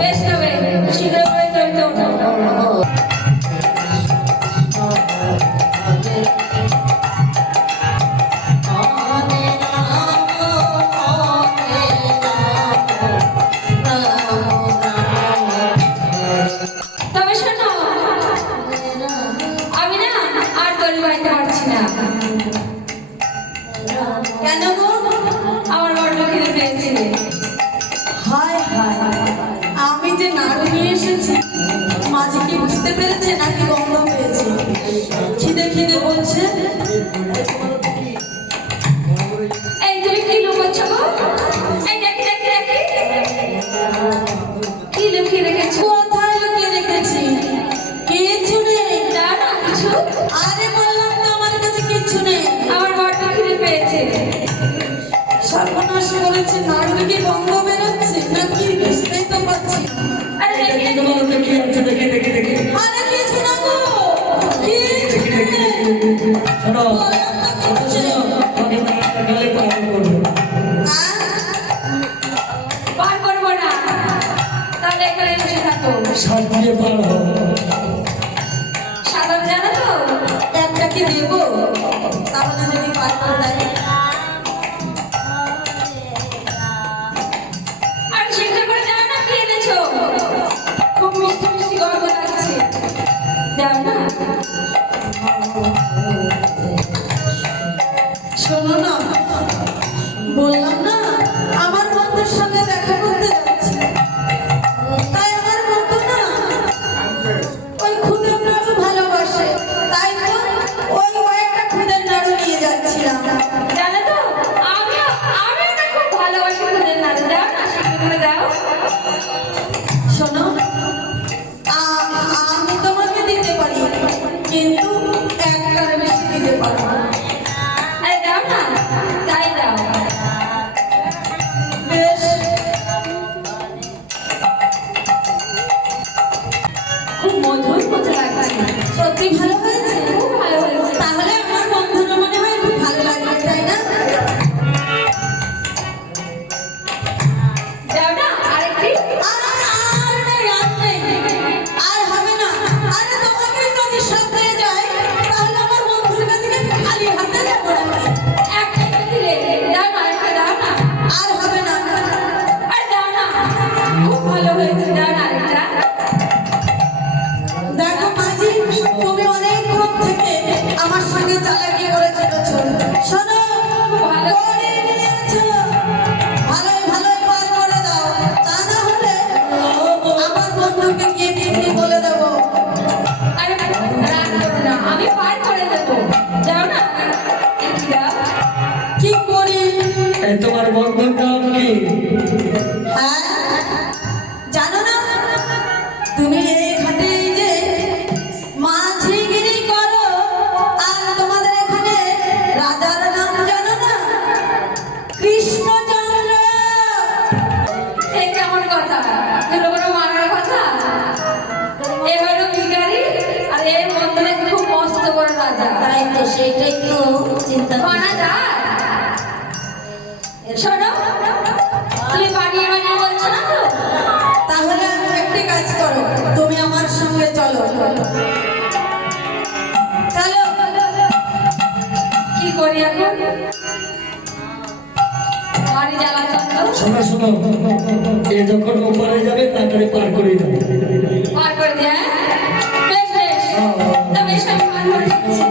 বেশ তবে শীঘ্র করে চলতে ওঠো। তবে শোনো, আমি না আর তোর বাড়িতে পারছি না। কেন গো? আমার বড্ড খিদে পেয়েছে। হায় হায়, আমি যে নাড়ু নিয়ে এসেছি, মাঝে কি বুঝতে পেরেছে নাকি গন্ধ পেয়েছে? খিদে খিদে বলছে। এই তুমি কি লুকোচ্ছ গো? এই দেখি দেখি দেখি, কি লুকিয়ে রেখেছো? কোথায় লুকিয়ে রেখেছি? কিছু নেই। দাও না কিছু। আরে বললাম তো আমার কাছে কিচ্ছু নেই। আমার বড্ড খিদে পেয়েছে। সর্বনাশ করেছে, নাড়ু কি গন্ধ বেরোচ্ছে নাকি বুঝতেই তো পারছি না। আরে দেখি দেখি। তোমার মধ্যে কি হচ্ছে দেখি দেখি দেখি। আরে কিছু না গো, কিছু নেই। শোনো বললাম তো কিচ্ছু নেই। আমাকে একটা গালে পালন করবো। বার করবো না, তাহলে এখানে বসে থাকো। সাত দিয়ে পার হও। সাধারণ জানো তো? একটা কি দেবো? তাহলে যদি পার করে দেয়। আর শীঘ্র করে দাও না, কি এনেছো? খুব মিষ্টি মিষ্টি গন্ধ লাগছে। দাও না। শোনো না, বললাম না আমার বন্ধুর সঙ্গে দেখা করতে যাচ্ছি, তাই আমার বন্ধু না ওই খুদের নাড়ু ভালোবাসে, তাই তো ওই কয়েকটা খুদের নাড়ু নিয়ে যাচ্ছিলাম। জানো তো, আমিও না খুব ভালোবাসি তোদের নাড়ু। দাও না, শীঘ্র করে দাও। শোনো, আমি তোমাকে দিতে পারি, কিন্তু একটার বেশি দিতে পারবো না। আরে দাও না, তাই দাও। বেশ, খুব মধুর মতো লাগছে। সত্যি ভালো হয়েছে। খুব ভালো হয়েছে। তাহলে আমার বন্ধুরও মনে হয় খুব ভালো লাগবে, তাই না? দাও না আরেকটি। আর নেই, আর নেই, আর হবে না। আরে তোমাকে যদি সব দিয়ে যায়, তাহলে আমার বন্ধুর কাছে কি খালি হাতে যাবো নাকি? একটা দিলে দাও না, একটা দাও না। আর হবে না। আরে দাও না, খুব ভালো হয়েছে। দাও না আরেকটা। দেখো মাঝি, তুমি অনেকক্ষণ থেকে আমার সঙ্গে চালাকি করে চলেছ। শোনো, ভালো। করে নিয়েছো, ভালোই ভালোই পার করে দাও, তা না হলে আমার বন্ধুকে গিয়ে দিদি বলে দেবো। আরে রাগ করো না, আমি পার করে দেবো। দাও না, একটু দাও। কি করি? এই তোমার বন্ধুর নাম কি? হ্যাঁ, জানো না তুমি এই ঘাটে যে মাঝিগিরি করো, আর তোমাদের এখানে রাজার নাম জানো না? কৃষ্ণচন্দ্র। এ কেমন কথা? দুটো বড় মারার কথা। এ হলো ভিখারি, আর এর মধ্যে খুব মস্ত বড় রাজা। তাই তো, সেটাই তো চিন্তা। মানা যায়? শোনো, তুমি বানিয়ে বানিয়ে বলছো না তো? তাহলে একটি কাজ করো, তুমি আমার সঙ্গে চলো। চলো। কি করি এখন? বাড়ি জ্বালাতন তো। শোনো শোনো, এ যখন ওপারে যাবে তাড়াতাড়ি পার করে যাবে। পার করে দিয়ে, হ্যাঁ? বেশ বেশ, তবে এসে আমি পার করে দিচ্ছি।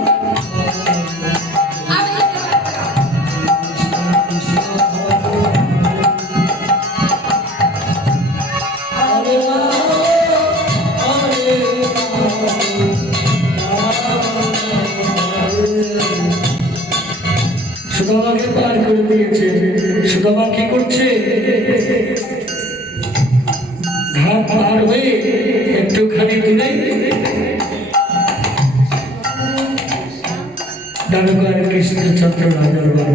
আমি যেতে পারবো না। আরে মা, আরে সুদামাকে পার করে দিয়েছে। সুদামা কি করছে? ঘাট পার হয়ে একটুখানি দূরে দারোগার কৃষ্ণচন্দ্র রাজার বাড়ি।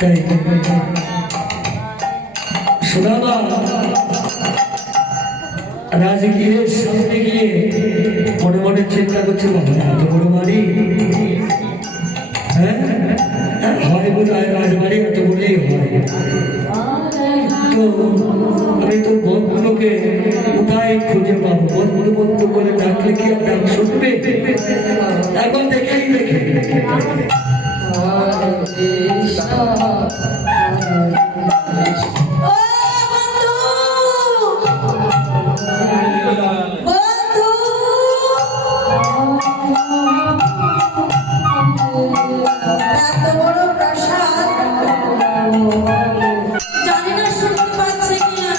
তাই সুদামা রাজগৃহের সামনে গিয়ে মনে মনে চিন্তা করছে, বাবা এত বড় বাড়ি, হ্যাঁ হয় বোধ হয় রাজবাড়ি এত বড়ই হয়। তো আমি তোর বন্ধুকে কোথায় খুঁজে পাবো? বন্ধু বন্ধু বলে ডাকলে কি আর ডাক শুনবে? এখন দেখেই দেখে ও বন্ধু, বন্ধু, এত বড় প্রাসাদ, জানি না শুনতে পাচ্ছে কিনা।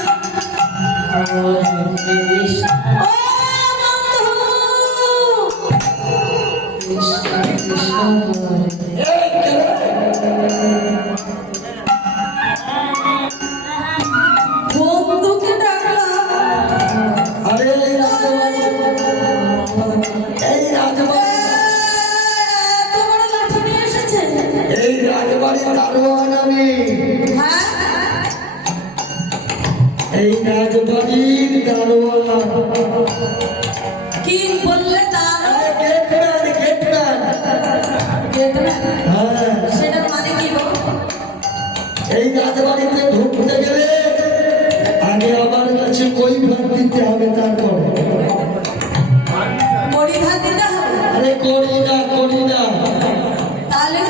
ও বন্ধুকে ডাকলাম। আরে এই রাজবাড়ি, এই রাজবাড়ি, এত বড় লাঠি নিয়ে এসেছে। এই রাজবাড়ির দারোয়ান আমি। হ্যাঁ, এই রাজবাড়ির দারোয়ান। কি বললে? তার আরে গেটম্যান, গেটম্যান। গেটম্যান? হ্যাঁ, সেটার মানে কি গো? এই রাজবাড়িতে ঢুকতে গেলে আগে আমার কাছে কৈফিয়ত দিতে হবে, তারপরে। বড়ি ভাত দিতে হবে? আরে করি না, করি না। তাহলে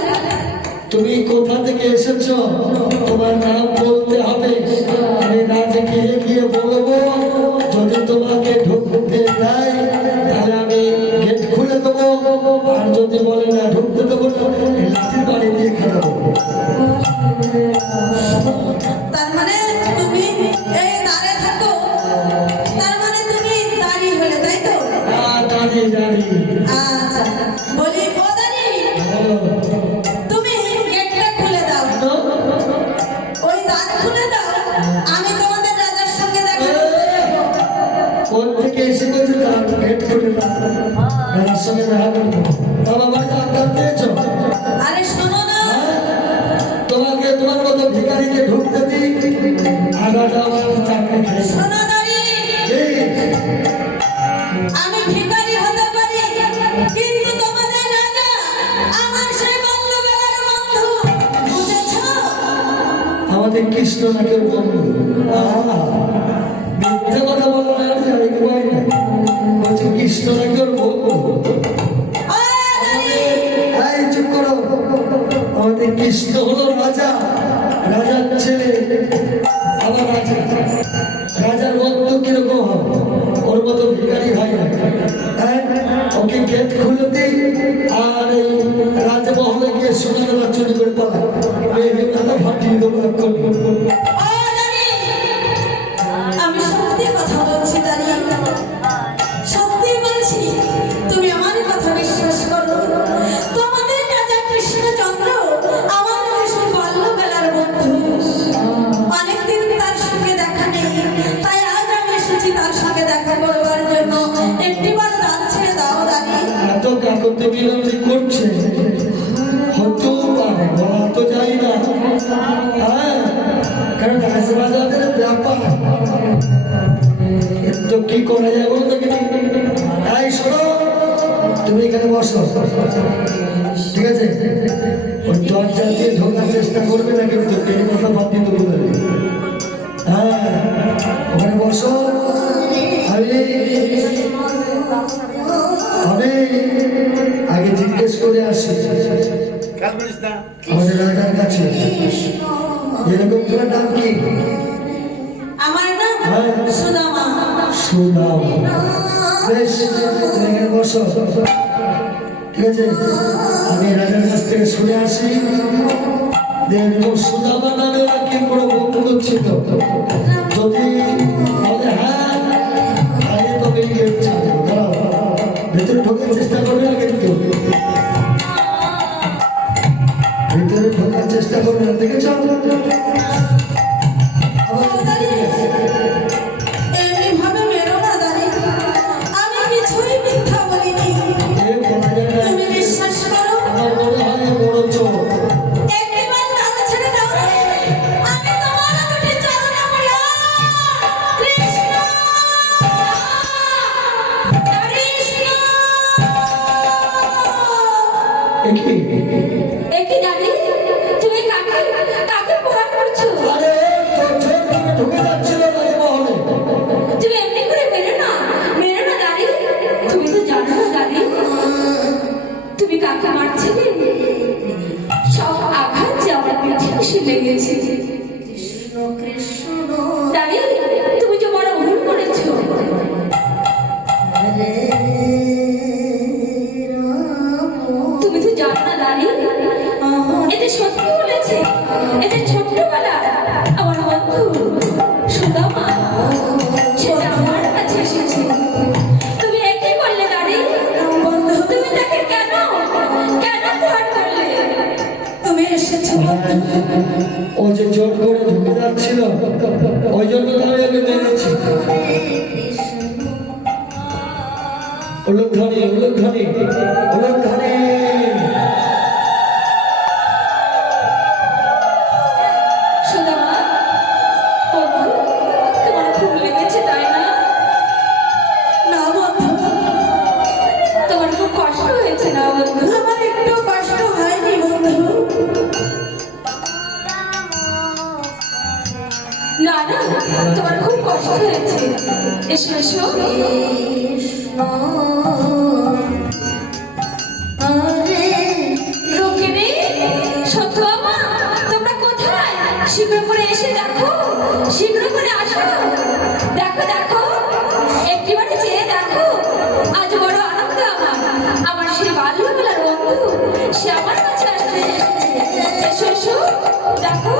তুমি কোথা থেকে এসেছো তোমার নাম বলতে হবে। আমি রাজে গিয়ে গিয়ে বলবো, যদি তোমাকে ঢুকতে দেয় তাহলে আমি গেট খুলে দেবো, আর যদি বলে না ঢুকতে দেবো না, এই লাঠির বাড়ি দিয়ে খেলাবো। তার মানে তুমি এই দাঁড়ে থাকো, তার মানে তুমি দাঁড়িয়ে হলে, তাই তো? দাঁড়িয়ে দাঁড়িয়ে আচ্ছা, বলি ও দাঁড়িয়ে, তুমি গেটটা খুলে দাও, ওই দ্বার খুলে দাও, আমি তোমাদের রাজার সঙ্গে দেখা করতে যাবো। কোন থেকে এসে বলছে গেট খুলে দাও, রাজার সঙ্গে দেখা করবো। বাবা বাড়িতে আবদার দিয়েছো? আরে শোনো না, তোমাকে তোমার মতো ভিখারিকে ঢুকতে দিই, আগাটা আমার চাকরি খেয়ে শোনো দাঁড়িয়ে, আমি ভিখারি হতে পারি, কিন্তু তোমাদের রাজা আমার সেই বন্ধু বেলার বন্ধু, বুঝেছো? আমাদের কৃষ্ণ নাকি ওর বন্ধু? মিথ্যে কথা বলো না, আমি ভয় না। বলছি কৃষ্ণ নাকি ওর বন্ধু? ও দাঁড়িয়ে, এই চুপ করো। আমাদের কৃষ্ণ হলো রাজা, রাজার ছেলে, আবার রাজা। রাজার বন্ধু কিরকম হবে? ওর মতো ভিখারি হয় না। হ্যাঁ, ওকে গেট খুলে দিই, আর এই রাজমহলে গিয়ে সোনা দানা চুরি করে পালায়, এই কথা ফাটিয়ে দেবো এক্ষুনি। ও দাঁড়িয়ে, আমি সত্যি কথা বলছি দাঁড়িয়ে, সত্যি বলছি, তুমি আমার কথা বিশ্বাস করো। তোমাদের রাজা কৃষ্ণচন্দ্র আমার কৃষ্ণ বাল্যবেলার বন্ধু, অনেকদিন তার সঙ্গে দেখা নেই, তাই আজ আমি এসেছি তার সঙ্গে দেখা করবার জন্য। একটিবার দান ছেড়ে দাও দাঁড়িয়ে। এত কাকতে বিনতি করছে, হতেও পারে, বলা তো যায় না। হ্যাঁ, কারণ রাজবাজাদের ব্যাপার, তো কি করা যায় বলো তো? কিনি তাই শোনো, তুমি এখানে বসো, ঠিক আছে? ওই দরজা দিয়ে ঢোকার চেষ্টা করবে না, কিন্তু এই কথা বাদ দিয়ে দেবো। হ্যাঁ, ওখানে বসো। আমি আগে জিজ্ঞেস করে আসি আমাদের রাজার কাছে, এরকম তোমার নাম কি? আমার নাম সুদামা। সুদাম। বেশ, তুমি এখানে বসো, ঠিক আছে? আমি রাজার কাছ থেকে শুনে আসি যে এরকম সুদামা নামে কি কোনো বন্ধু ছিল। যদি বলে হ্যাঁ, তাহলে তবে এই গেট ছিল। দাঁড়াও, ভেতরে ঢোকার চেষ্টা করবে না কিন্তু, ভিতরে ঢোকার চেষ্টা করবে না, দেখেছ? এমনি ভাবে মেরো না দাঁড়িয়ে, আমি কিছুই মিথ্যা বলিনি, তুমি বিশ্বাস করো। আমার মনে হয় বড় চোখ। একটিবার দাদা ছেড়ে দাও দাঁড়িয়ে, আমি তোমার দুটি চরণ পড়ি। কৃষ্ণ, কৃষ্ণ। একই একই জানি তুমি কাকে কাকে পড়াতে রানী তুমি যে বড় ভুল করেছো। তুমি তো জানো না রানী, এতে সত্যি বলেছে, এতে ছোট্টবেলা আমার বন্ধু সুদামা সেটা আমার কাছে এসেছে। তুমি একে করলে রানী, তুমি তাকে কেন কেন ভয় করলে? তুমি এসেছো ও যে জোর করে ঢুকে যাচ্ছিল, ওই জন্য তো আমি ওকে মেরেছি। উলুধ্বনি উলুধ্বনি উলুধ্বনি। সুদামা বন্ধু, তোমার খুব লেগেছে তাই না? না বন্ধু, তোমার খুব কষ্ট হয়েছে না বন্ধু? আমার একটু কষ্ট হয়নি বন্ধু। না না, তোমার খুব কষ্ট হয়েছে। এসো এসো। রোকিনী, সত্যমা, তোমরা কোথায়? শীঘ্র করে এসে দেখো, শীঘ্র করে আসো। দেখো দেখো, একটিবারে চেয়ে দেখো। আজ বড় আনন্দ আমার, আমার সেই বাল্যবেলার বন্ধু সে আমার কাছে আসতে এসেছে। এসো এসো, দেখো।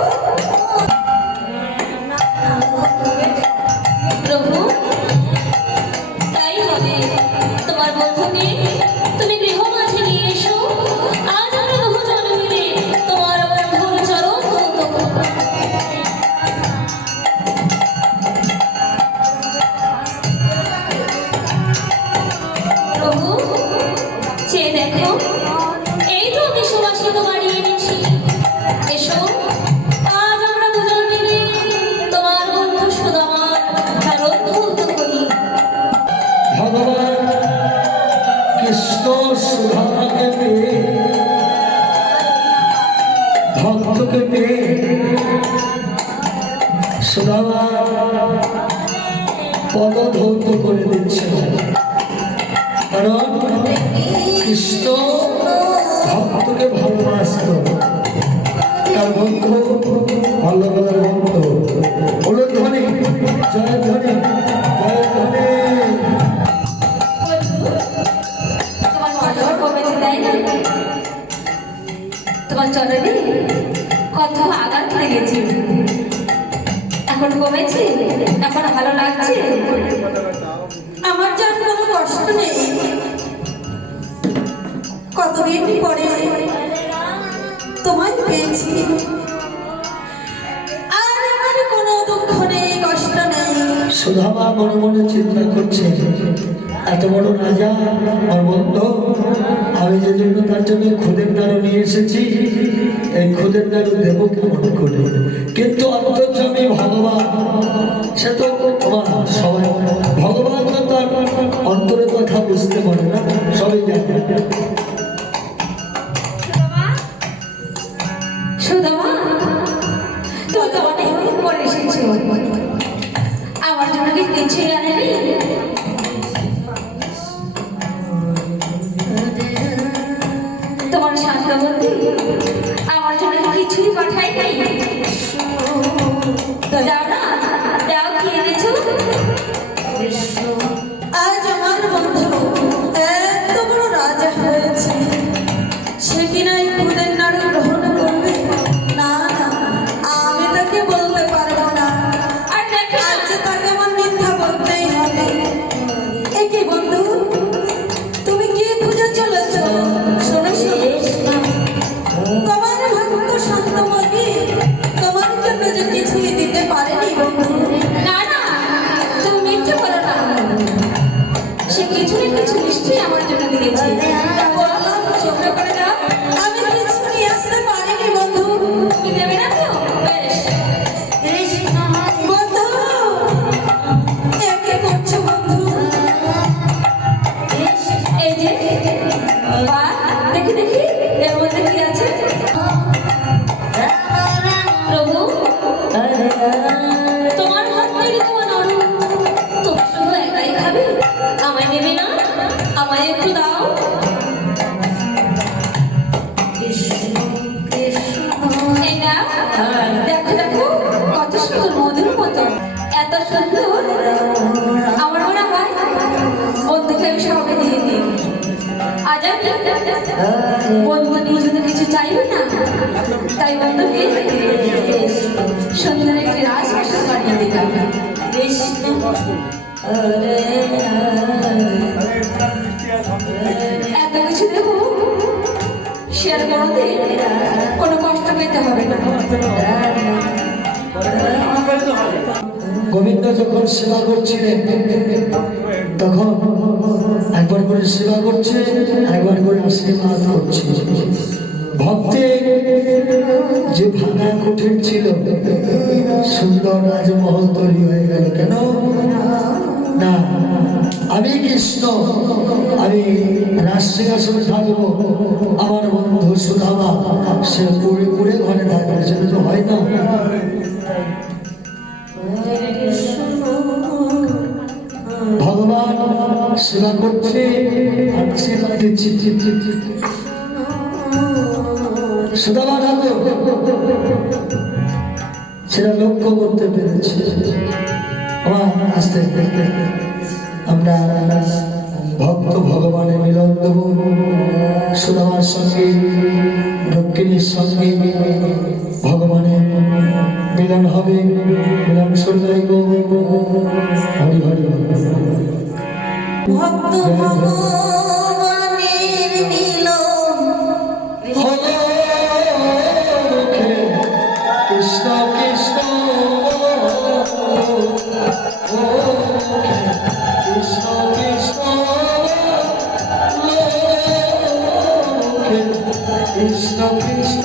প্রভু, তাই হবে। তোমার বন্ধুকে তুমি গৃহ মাঝে নিয়ে এসো। আজ আমরা বহুজন মিলে তোমার বন্ধুর চরণ ধৌত করব। প্রভু, চেয়ে দেখো, এই তো আমি সুবাসিত বাড়ি এনেছি। এসো, আজ আমরা দুজন মিলে তোমার বন্ধু সুদামার চরণ ধৌত করি। ভগবান কৃষ্ণ সুধাকে পেয়ে, ভক্তকে পেয়ে সুধামা পদধৌত করে দিচ্ছে। কারণ কৃষ্ণ ভক্তকে ভালোবাসত, তার বন্ধু ভালোবেলার বন্ধু। উলুধ্বনি জয়ধ্বনি জয়ধ্বনি। তোমার কষ্ট কমেছে তাই না? তোমার চরণে কত আঘাত লেগেছে, এখন কমেছে? এখন ভালো লাগছে? আমার যার কোনো কষ্ট নেই। কতদিন পরে তোমায় পেয়েছি, আর আমার কোনো দুঃখ নেই, কষ্ট নেই। সুধামা মনে মনে চিন্তা করছে, এত বড় রাজা আমার বন্ধু, আমি যে জন্য তার জন্য খুদের নাড়ু নিয়ে এসেছি, এই খুদের নাড়ু দেব কেমন করে? কিন্তু অন্তর্যামী ভগবান, সে তো তোমার সবাই, ভগবান তো তার অন্তরের কথা বুঝতে পারে না, সবাই জানে। সুদামা, তুমি তো অনেক পরে এসেছো, আমার জন্য কি কিছুই আনেনি? তোমার শান্ত বুদ্ধি আমার জন্য কিছুই পাঠাই নাই। দাও না, দাও, কি এনেছো? আজ আমার বন্ধু এত বড় রাজা হয়েছে, সে কিনা এই খুদের নাড়ু গ্রহণ করবে? না না, আমি তাকে বলতে পারবো না। আর দেখো না, আজ তাকে আমার মিথ্যা বলতেই হবে। এ কি বন্ধু, তুমি কি খুঁজে চলেছ? শোনো শোনো, তোমার ভক্ত শান্তমতি তোমার জন্য যে কিছুই দিতে পারেনি বন্ধু। না না, তুমি মিথ্যে বলো না। সে কিছু না কিছু নিশ্চয়ই আমার জন্য দিয়েছে। তা বললাম, চোখটা করে দাও। আমি কিছু নিয়ে আসতে পারিনি বন্ধু। তুমি দেবে না তো? বেশ। বন্ধু, এ কি করছো বন্ধু? এই যে, বাহ, দেখি দেখি এর মধ্যে কি আছে। প্রভু, তোমার হাত তৈরি তোমার নরম, তুমি শুধু একাই খাবে, আমায় দেবে না? আমায় একটু দাও। এই না, দেখো দেখো, কত সুন্দর। যাবি বন্ধু নিজে তো কিছু চাইবে না, তাই বন্ধুকে সুন্দর একটি রাজপ্রাসাদ বানিয়ে দিলাম। কৃষ্ণ হরে এত কিছু দেবো, সে আর বড়দের কোনো কষ্ট পেতে হবে না। গোবিন্দ যখন সেবা করছিলেন তখন একবার করে সেবা করছে, একবার করে আশীর্বাদ করছে। ভক্তের যে ভাঙা কুঠির ছিল সুন্দর রাজমহল তৈরি হয়ে গেল। কেন না, আমি কৃষ্ণ, আমি রাজসিংহাসনে থাকবো, আমার বন্ধু সুদামা সে পুড়ে পুড়ে ঘরে থাকবে, সেটা তো হয় না। ভগবান সেবা করছে আর সেবা দিচ্ছে। সুদামা ঠাকুর সেটা লক্ষ্য করতে পেরেছে। আমার আস্তে আমরা ভক্ত ভগবানের মিলন দেব, সুদামার সঙ্গে দক্ষিণীর সঙ্গে ভগবানের মিলন হবে, মিলন সুর গাইব। হরি হরি ভক্ত ভগবানের মিলন হরে কৃষ্ণ কৃষ্ণ কৃষ্ণ কৃষ্ণ কৃষ্ণ কৃষ্ণ